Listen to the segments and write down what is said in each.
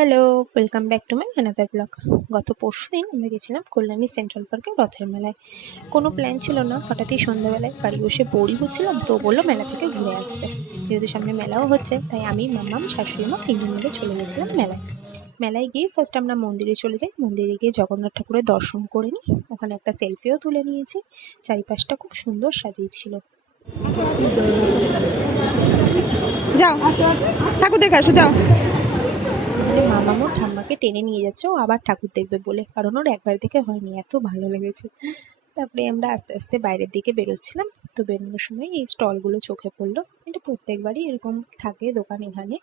Hello, welcome back to my another blog. গত পরশুদিন আমরা গেছিলাম কল্যাণী সেন্ট্রাল পার্কে রথের মেলায়। কোনো প্ল্যান ছিল না, হঠাৎই সন্ধ্যাবেলায় বাড়ি বসে বোরই হচ্ছিলাম, তো বললো মেলা থেকে ঘুরে আসতে। যেহেতু সামনে মেলাও হচ্ছে, তাই আমি, মাম্মাম, শাশুড়ি মা তিনজন মিলে চলে গেছিলাম মেলায়। মেলায় গিয়ে ফার্স্ট আমরা মন্দিরে চলে যাই। মন্দিরে গিয়ে জগন্নাথ ঠাকুরের দর্শন করে নিই। ওখানে একটা সেলফিও তুলে নিয়েছি। চারিপাশটা খুব সুন্দর সাজিয়েছিল। যাও ঠাকুর দেখে আসো, যাও। মানে মামামু ঠাম্মাকে টেনে নিয়ে যাচ্ছে ও আবার ঠাকুর দেখবে বলে, কারণ ওর একবার দেখে হয়নি, এত ভালো লেগেছে। তারপরে আমরা আস্তে আস্তে বাইরের দিকে বেরোচ্ছিলাম। তো বেরোনোর সময় এই স্টলগুলো চোখে পড়লো। এটা প্রত্যেকবারই এরকম থাকে দোকান এখানে।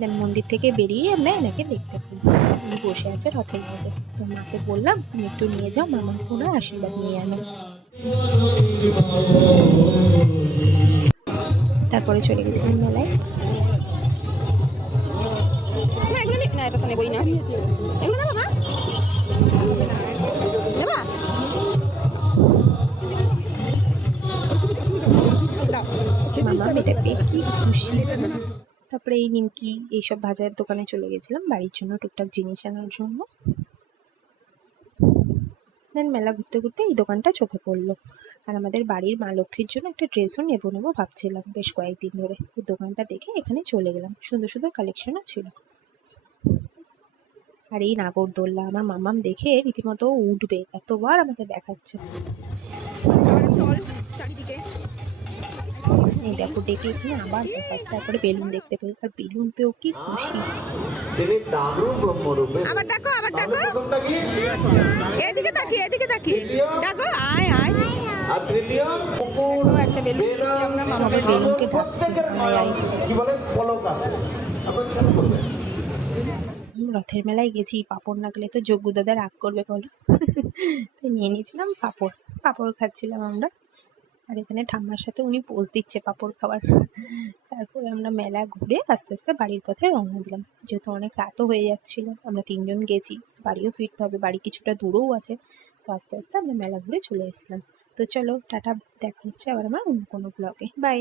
দেন মন্দির থেকে বেরিয়ে আমরা এনাকে দেখতে পাই, উনি বসে আছে রথের মধ্যে। তো মাকে বললাম তুমি একটু নিয়ে যাও, মামাকে ওনার আশীর্বাদ নিয়ে আনো। তারপরে চলে গেছিলাম মেলায়। না এগুলো না, এটা তো নেবই না। এগুলো নেবো না, নেবা দাও। মামা এটা পেয়ে কি খুশি। তারপরে এই নিমকি এইসব ভাজার দোকানে চলে গেছিলাম বাড়ির জন্য টুকটাক জিনিস আনার জন্য। দেন মেলা ঘুরতে ঘুরতে এই দোকানটা চোখে পড়লো। আর আমাদের বাড়ির মা লক্ষ্মীর জন্য একটা ড্রেসও নেবো নেবো ভাবছিলাম বেশ কয়েকদিন ধরে। এই দোকানটা দেখে এখানে চলে গেলাম, সুন্দর সুন্দর কালেকশনও ছিল। আর এই নাগরদোল্লা আমার মামাম দেখে রীতিমতো উঠবে, এতবার আমাকে দেখাচ্ছে। চারিদিকে এই দেখো ডেকে এখানে আবার দেখায়। তারপরে বেলুন দেখতে পেল, আর বেলুন পেয়েও কি খুশি। আবার ডাকো, আবার ডাকো, এদিকে তাকিয়ে, এদিকে তাকিয়ে ডাকো, আয় আয়। একটা বেলুন দিয়েছি আমরা মামাকে। বেলুনকে ডাকছে আয় আয়। রথের মেলায় গেছি, পাঁপড় না গেলে তো যজ্ঞ দাদা রাগ করবে বলো। তো নিয়ে নিয়েছিলাম পাঁপড়। পাঁপড় খাচ্ছিলাম আমরা। আর এখানে ঠাম্মার সাথে উনি পোজ দিচ্ছে পাঁপড় খাওয়ার। তারপরে আমরা মেলা ঘুরে আস্তে আস্তে বাড়ির পথে রওনা দিলাম। যেহেতু অনেক রাতও হয়ে যাচ্ছিল, আমরা তিনজন গেছি, বাড়িও ফিরতে হবে, বাড়ি কিছুটা দূরেও আছে। তো আস্তে আস্তে আমরা মেলা ঘুরে চলে এসেছিলাম। তো চলো টাটা, দেখা হচ্ছে আবার আমার অন্য কোনো ব্লগে। বাই।